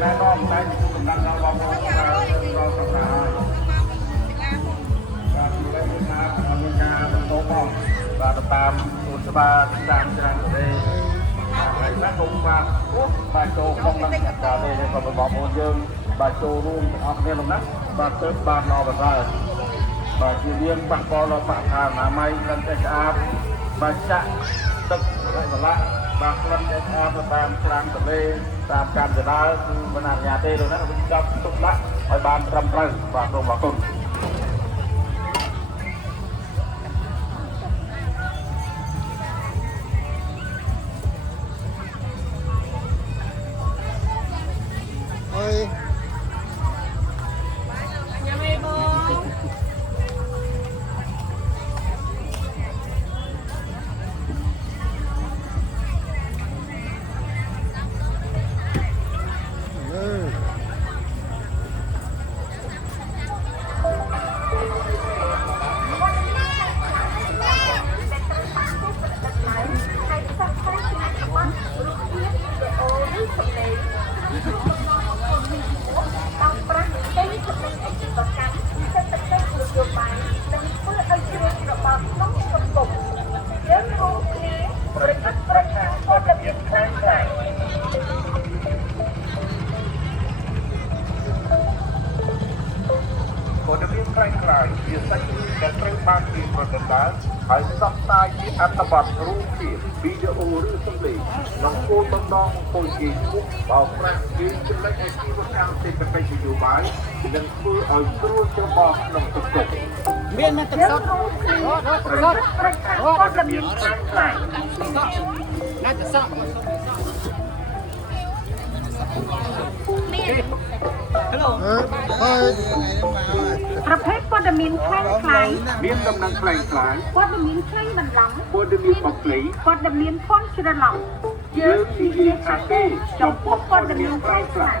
แน่นอนได้ผู้กำลังเราบางคนเราสัปดาห์การดูแลลูกค้าอเมริกาโต๊ะบ้องvà tạm một số ba tạm cho anh ở đây ngày sát cũng ba ba châu không năng nhặt cả đây còn một bọn một dương ba châu luôn học nghe lòng nát ba tớp ba lo và ra ba chỉ riêng bạn con là bạn hàng là may lần chạy áp ba chạm tập lại và lại ba lần chạy áp và tạm trang ở đây tạm cam để đá bên hàng nhà tê rồi đó là bên trong tục lại hỏi ban trăm răng và không vào cùng ơi Một điểm khai lạiជាសាច់ដែលត្រូវបានគេប្រកាសឡើងហើយផ្សព្វផ្សាយជាអត្ថបទរូបភាពវីដេអូឬសំឡេងក្នុងគោលបំណងពលជាមុខបោកប្រាស់ជាចំណុចអាជីវកម្មសេដ្ឋកិច្ចនយោបាយនិងធ្វើឲ្យស្រួលច្របល់ក្នុងសង្គមមានមកទឹកសុទ្ធអូតែមានខាងខ្លះណាត់សក់Hello ប្រភេទព័ត៌មានខ្លាំងខ្លាយមានដំណឹងខ្លាំងខ្លាយព័ត៌មានខ្លាំងបន្លំព័ត៌មានបំភ្លៃព័ត៌មានធន់ច្រឡំយើងនិយាយថាទេចំពោះព័ត៌មានខ្លាំងខ្លាយ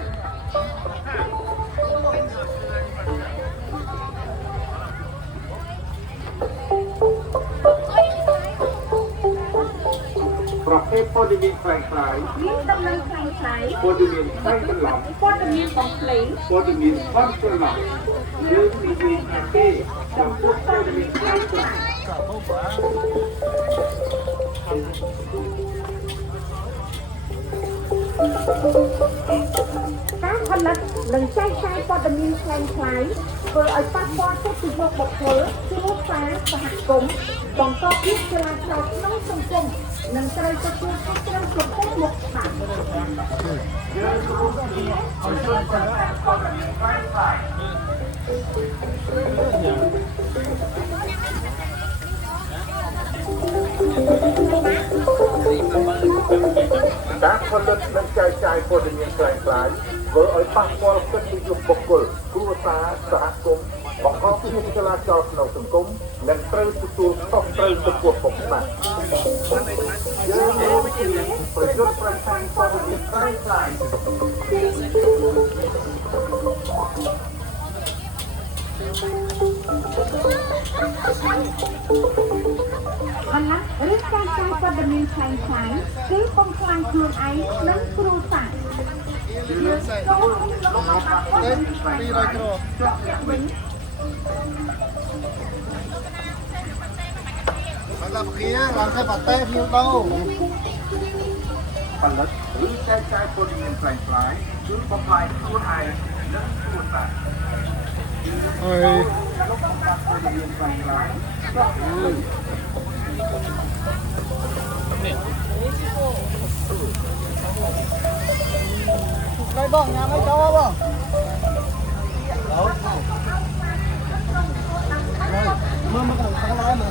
ប្រភេទព័ត៌មានខ្លាំងខ្លាយមានដំណឹងខ្លាំងខ្លាយព័ត៌មានខ្លាំងបន្លំព័ត៌មានបំភ្លៃព័ត៌មានធន់ច្រឡំយើងនិយាយថាទេចំពោះព័ត៌មានខ្លាំងខ្លាយការផលិតនិងចែកចាយព័ត៌មានខ្លាំងខ្លាយធ្វើឲ្យប៉ះពាល់ទៅពីមុខបុគ្គលគ្រួសារសហគមន៍បង្កភាពចលាចលក្នុងសង្គមនិងត្រូវទទួលខុសត្រូវចំពោះមុខច្បាប់យើងរួមគ្នាឲ្យជួយការព័ត៌មានខ្លាំងខ្លាយការផលិតនិងចែកចាយព័ត៌មានខ្លាំងខ្លាយធ្វើឲ្យប៉ះពាល់កិត្តិយសបុគ្គលគ្រួសារសហគមន៍បង្កភាពចលាចលក្នុងសង្គមនិងត្រូវទទួលខុសត្រូវចំពោះមុខច្បាប់យើងរួមគ្នាប្រយុទ្ធប្រឆាំងព័ត៌មានខ្លាំងខ្លាយបណ្ណាឬការចាយព័ត៌មានខ្លាំងខ្លាយគឺបំផ្លាញខ្លួនឯងនិងគ្រួសារយើងចូលក្នុងលំដាប់ព័ត៌មានខ្លាំងខ្លាយជាក់លាក់វិញlàm kia làm sao bà tê nhiều đâu phần đất cứ che trái quân miền thành phái cứ bọc lại quân ai đất quân tại ơi lúc bọc quân miền thành phái đây bông nhà mấy cháu bông mưa mà còn sáng lái mà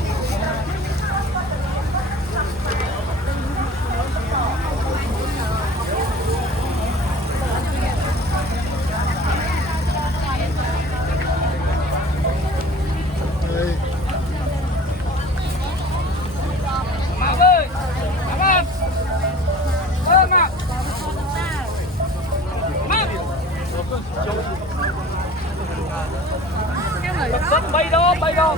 bay đâu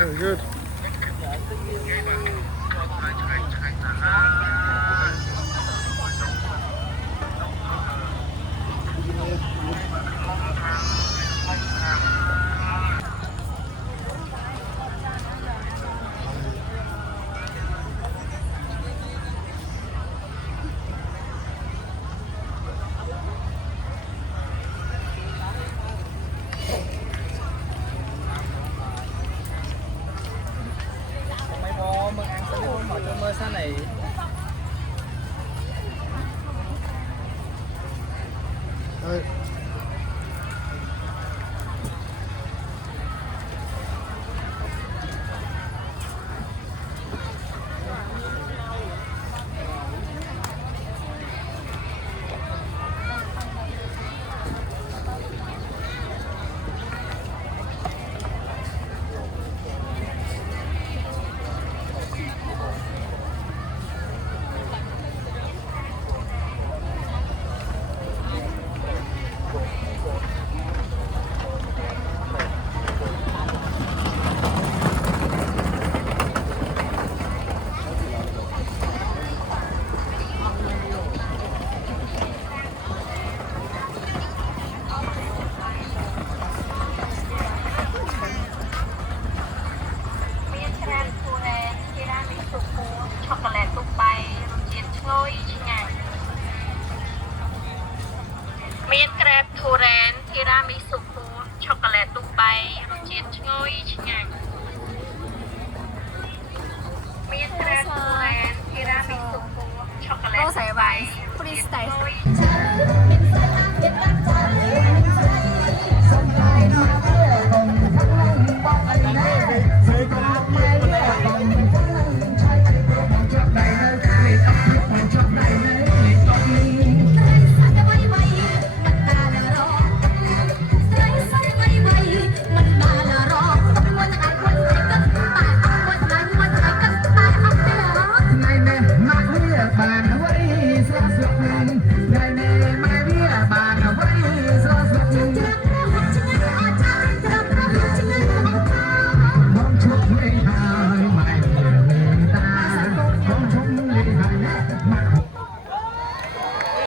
Very good. này Đây. ทูเรนทีรามิสุโคช็อกโกแลตลูกใบรสជាតិឆ្ងុយឆ្ងាញ់មានក្រាមទូរ៉ែនធីរ៉ាមីស៊ូช็อกโกแลต